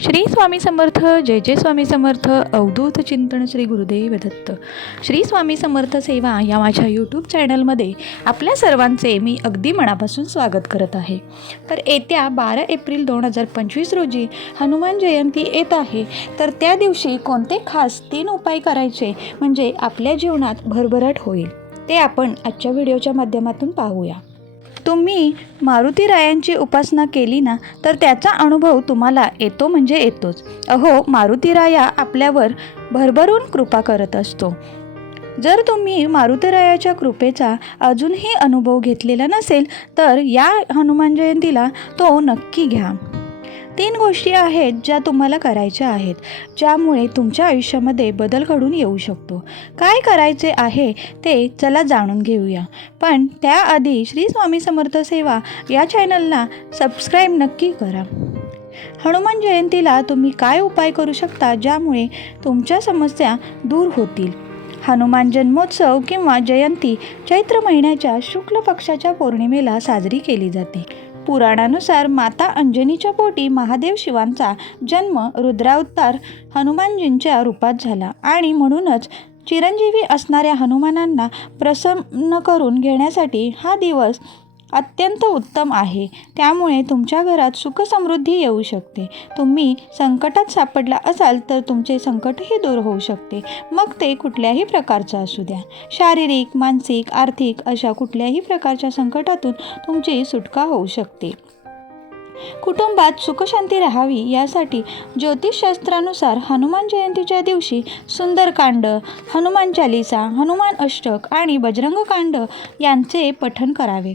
श्री स्वामी समर्थ. जय जय स्वामी समर्थ. अवधूत चिंतन श्री गुरुदेव दत्त. श्री स्वामी समर्थ सेवा या माझ्या यूट्यूब चॅनलमध्ये आपल्या सर्वांचे मी अगदी मनापासून स्वागत करत आहे. तर येत्या 12 एप्रिल 2025 रोजी हनुमान जयंती येत आहे. तर त्या दिवशी कोणते खास 3 उपाय करायचे म्हणजे आपल्या जीवनात भरभराट होईल ते आपण आजच्या व्हिडिओच्या माध्यमातून पाहूया. तुम्ही मारुतीरायांची उपासना केली ना तर त्याचा अनुभव तुम्हाला येतो म्हणजे येतोच. अहो, मारुतीराया आपल्यावर भरभरून कृपा करत असतो. जर तुम्ही मारुतीरायाच्या कृपेचा अजूनही अनुभव घेतलेला नसेल तर या हनुमान जयंतीला तो नक्की घ्या. 3 गोष्टी आहेत ज्या तुम्हाला करायच्या आहेत, ज्यामुळे तुमच्या आयुष्यामध्ये बदल घडून येऊ शकतो. काय करायचे आहे ते चला जाणून घेऊया. पण त्याआधी श्री स्वामी समर्थ सेवा या चॅनलला सबस्क्राईब नक्की करा. हनुमान जयंतीला तुम्ही काय उपाय करू शकता ज्यामुळे तुमच्या समस्या दूर होतील. हनुमान जन्मोत्सव किंवा जयंती चैत्र महिन्याच्या शुक्ल पक्षाच्या पौर्णिमेला साजरी केली जाते. पुराणानुसार माता अंजनीच्या पोटी महादेव शिवांचा जन्म रुद्रावतार हनुमानजींच्या रूपात झाला आणि म्हणूनच चिरंजीवी असणाऱ्या हनुमानांना प्रसन्न करून घेण्यासाठी हा दिवस अत्यंत उत्तम आहे. त्यामुळे तुमच्या घरात सुख समृद्धी येऊ शकते. तुम्ही संकटात सापडला असाल तर तुमचे संकटही दूर होऊ शकते. मग ते कुठल्याही प्रकारचं असू द्या. शारीरिक, मानसिक, आर्थिक अशा कुठल्याही प्रकारच्या संकटातून तुमची सुटका होऊ शकते. कुटुंबात सुखशांती राहावी यासाठी ज्योतिषशास्त्रानुसार हनुमान जयंतीच्या दिवशी सुंदरकांड, हनुमान चालीसा, हनुमान अष्टक आणि बजरंगकांड यांचे पठण करावे.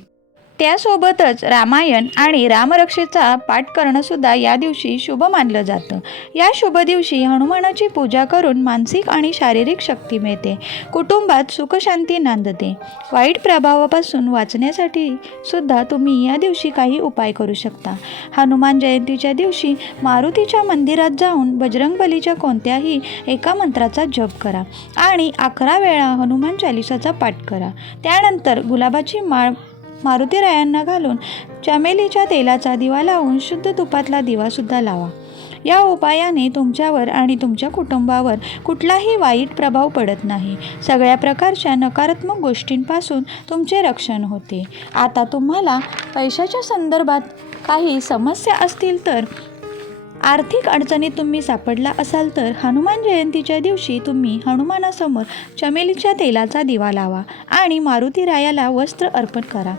त्यासोबतच रामायण आणि रामरक्षेचा पाठ करणंसुद्धा या दिवशी शुभ मानलं जातं. या शुभ दिवशी हनुमानाची पूजा करून मानसिक आणि शारीरिक शक्ती मिळते. कुटुंबात सुखशांती नांदते. वाईट प्रभावापासून वाचण्यासाठी सुद्धा तुम्ही या दिवशी काही उपाय करू शकता. हनुमान जयंतीच्या दिवशी मारुतीच्या मंदिरात जाऊन बजरंगबलीच्या कोणत्याही एका मंत्राचा जप करा आणि 11 वेळा हनुमान चालिसाचा पाठ करा. त्यानंतर गुलाबाची माळ मारुतीरायांना घालून चमेलीच्या तेलाचा दिवा लावून शुद्ध तुपातला दिवासुद्धा लावा. या उपायाने तुमच्यावर आणि तुमच्या कुटुंबावर कुठलाही वाईट प्रभाव पडत नाही. सगळ्या प्रकारच्या नकारात्मक गोष्टींपासून तुमचे रक्षण होते. आता तुम्हाला पैशाच्या संदर्भात काही समस्या असतील तर आर्थिक अडचणीत तुम्ही सापडला असाल तर हनुमान जयंतीच्या दिवशी तुम्ही हनुमानासमोर चमेलीच्या तेलाचा दिवा लावा आणि मारुतीरायाला वस्त्र अर्पण करा.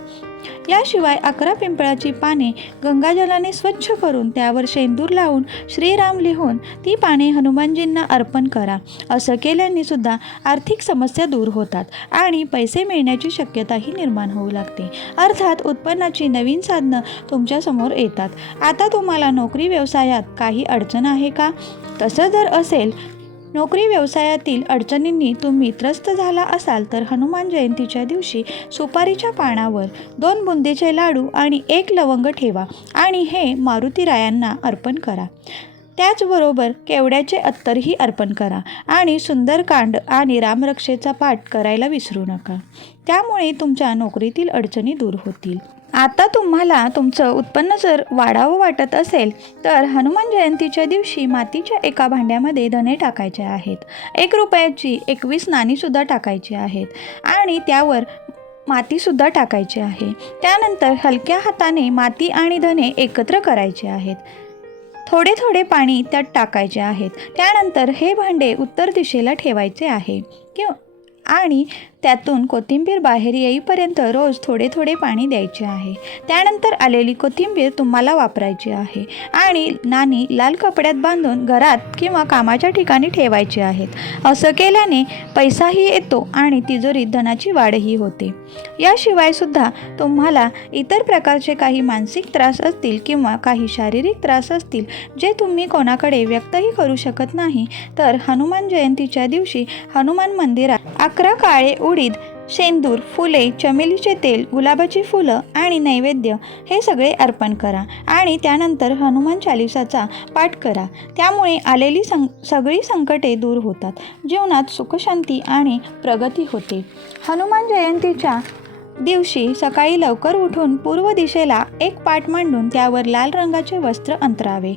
याशिवाय 11 पिंपळाची पाने गंगाजलाने स्वच्छ करून त्यावर शेंदूर लावून श्रीराम लिहून ती पाने हनुमानजींना अर्पण करा. असं केल्याने सुद्धा आर्थिक समस्या दूर होतात आणि पैसे मिळण्याची शक्यताही निर्माण होऊ लागते. अर्थात उत्पन्नाची नवीन साधनं तुमच्यासमोर येतात. आता तुम्हाला नोकरी व्यवसायात काही अडचण आहे का? तसं जर असेल, नोकरी व्यवसायातील अडचणींनी तुम्ही त्रस्त झाला असाल तर हनुमान जयंतीच्या दिवशी सुपारीच्या पानावर 2 बुंदीचे लाडू आणि 1 लवंग ठेवा आणि हे मारुतीरायांना अर्पण करा. त्याचबरोबर केवड्याचे अत्तरही अर्पण करा आणि सुंदरकांड आणि रामरक्षेचा पाठ करायला विसरू नका. त्यामुळे तुमच्या नोकरीतील अडचणी दूर होतील. आता तुम्हाला तुमचं उत्पन्न जर वाढावं वाटत असेल तर हनुमान जयंतीच्या दिवशी मातीच्या एका भांड्यामध्ये धने टाकायचे आहेत. 1 रुपयाची 21 नाणीसुद्धा टाकायची आहेत आणि त्यावर मातीसुद्धा टाकायची आहे. त्यानंतर हलक्या हाताने माती आणि धने एकत्र करायचे आहेत. थोडे थोडे पाणी त्यात टाकायचे आहेत. त्यानंतर हे भांडे उत्तर दिशेला ठेवायचे आहे आणि त्यातून कोथिंबीर बाहेर येईपर्यंत रोज थोडे थोडे पाणी द्यायचे आहे. त्यानंतर आलेली कोथिंबीर तुम्हाला वापरायची आहे आणि नाणी लाल कपड्यात बांधून घरात किंवा कामाच्या ठिकाणी ठेवायची आहेत. असं केल्याने पैसाही येतो आणि तिजोरीत धनाची वाढही होते. याशिवाय सुद्धा तुम्हाला इतर प्रकारचे काही मानसिक त्रास असतील किंवा काही शारीरिक त्रास असतील जे तुम्ही कोणाकडे व्यक्तही करू शकत नाही तर हनुमान जयंतीच्या दिवशी हनुमान मंदिरात 11 काळे उडीद, शेंदूर, फुले, चमेलीचे तेल, गुलाबाची फुलं आणि नैवेद्य हे सगळे अर्पण करा आणि त्यानंतर हनुमान चालिसाचा पाठ करा. त्यामुळे आलेली सगळी संकटे दूर होतात. जीवनात सुखशांती आणि प्रगती होते. हनुमान जयंतीच्या दिवशी सकाळी लवकर उठून पूर्व दिशेला एक पाट मांडून त्यावर लाल रंगाचे वस्त्र अंतरावे.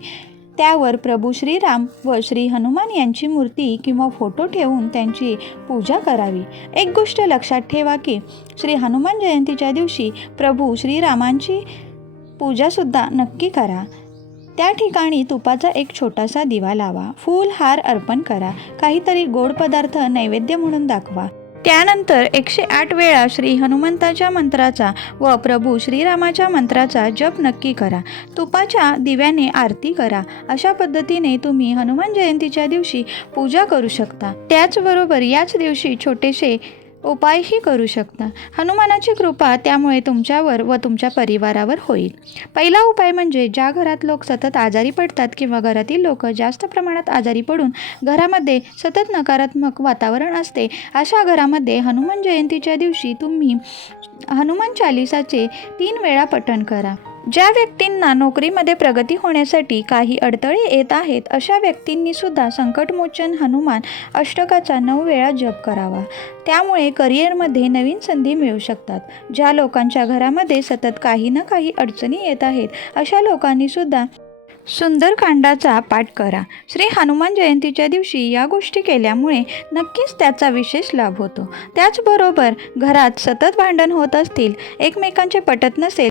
त्यावर प्रभू श्रीराम व श्री हनुमान यांची मूर्ती किंवा फोटो ठेवून त्यांची पूजा करावी. एक गोष्ट लक्षात ठेवा की श्री हनुमान जयंतीच्या दिवशी प्रभू श्रीरामांची पूजासुद्धा नक्की करा. त्या ठिकाणी तुपाचा एक छोटासा दिवा लावा, फूल हार अर्पण करा, काहीतरी गोड पदार्थ नैवेद्य म्हणून दाखवा. त्यानंतर 108 वेळा श्री हनुमंताच्या मंत्राचा व प्रभू श्रीरामाच्या मंत्राचा जप नक्की करा. तुपाच्या दिव्याने आरती करा. अशा पद्धतीने तुम्ही हनुमान जयंतीच्या दिवशी पूजा करू शकता. त्याचबरोबर याच दिवशी छोटेसे उपायही करू शकता. हनुमानाची कृपा त्यामुळे तुमच्यावर व तुमच्या परिवारावर होईल. पहिला उपाय म्हणजे ज्या घरात लोक सतत आजारी पडतात किंवा घरातील लोक जास्त प्रमाणात आजारी पडून घरामध्ये सतत नकारात्मक वातावरण असते, अशा घरामध्ये हनुमान जयंतीच्या दिवशी तुम्ही हनुमान चालिसाचे 3 वेळा पठण करा. ज्या व्यक्तींना नोकरीमध्ये प्रगती होण्यासाठी काही अडथळे येत आहेत, अशा व्यक्तींनी सुद्धा संकटमोचन हनुमान अष्टकाचा 9 वेळा जप करावा. त्यामुळे करिअरमध्ये नवीन संधी मिळू शकतात. ज्या लोकांच्या घरामध्ये सतत काही ना काही अडचणी येत आहेत, अशा लोकांनी सुद्धा सुंदरकांडाचा पाठ करा. श्री हनुमान जयंतीच्या दिवशी या गोष्टी केल्यामुळे नक्कीच त्याचा विशेष लाभ होतो. त्याचबरोबर घरात सतत भांडण होत असतील, एकमेकांचे पटत नसेल,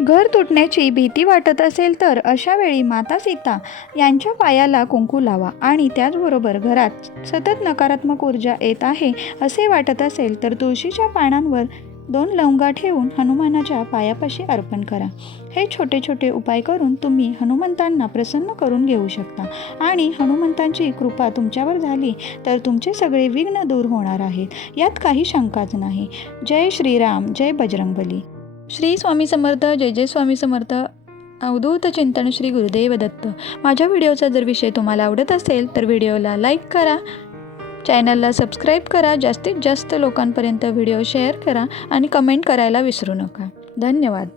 घर तुटण्याची भीती वाटत असेल तर अशा वेळी माता सीता यांच्या पायाला कुंकू लावा. आणि त्याचबरोबर घरात सतत नकारात्मक ऊर्जा येत आहे असे वाटत असेल तर तुळशीच्या पानांवर 2 लवंगा ठेवून हनुमानाच्या पायापाशी अर्पण करा. हे छोटे छोटे उपाय करून तुम्ही हनुमंतांना प्रसन्न करून घेऊ शकता आणि हनुमंतांची कृपा तुमच्यावर झाली तर तुमचे सगळे विघ्न दूर होणार आहेत, यात काही शंकाच नाही. जय श्रीराम, जय बजरंगबली. श्री स्वामी समर्थ. जय जय स्वामी समर्थ. अवधूत चिंतन श्री गुरुदेव दत्त. माझ्या व्हिडिओचा जर विषय तुम्हाला आवडत असेल तर व्हिडिओला लाईक करा, चॅनलला सबस्क्राईब करा, जास्तीत जास्त लोकांपर्यंत व्हिडिओ शेअर करा आणि कमेंट करायला विसरू नका. धन्यवाद.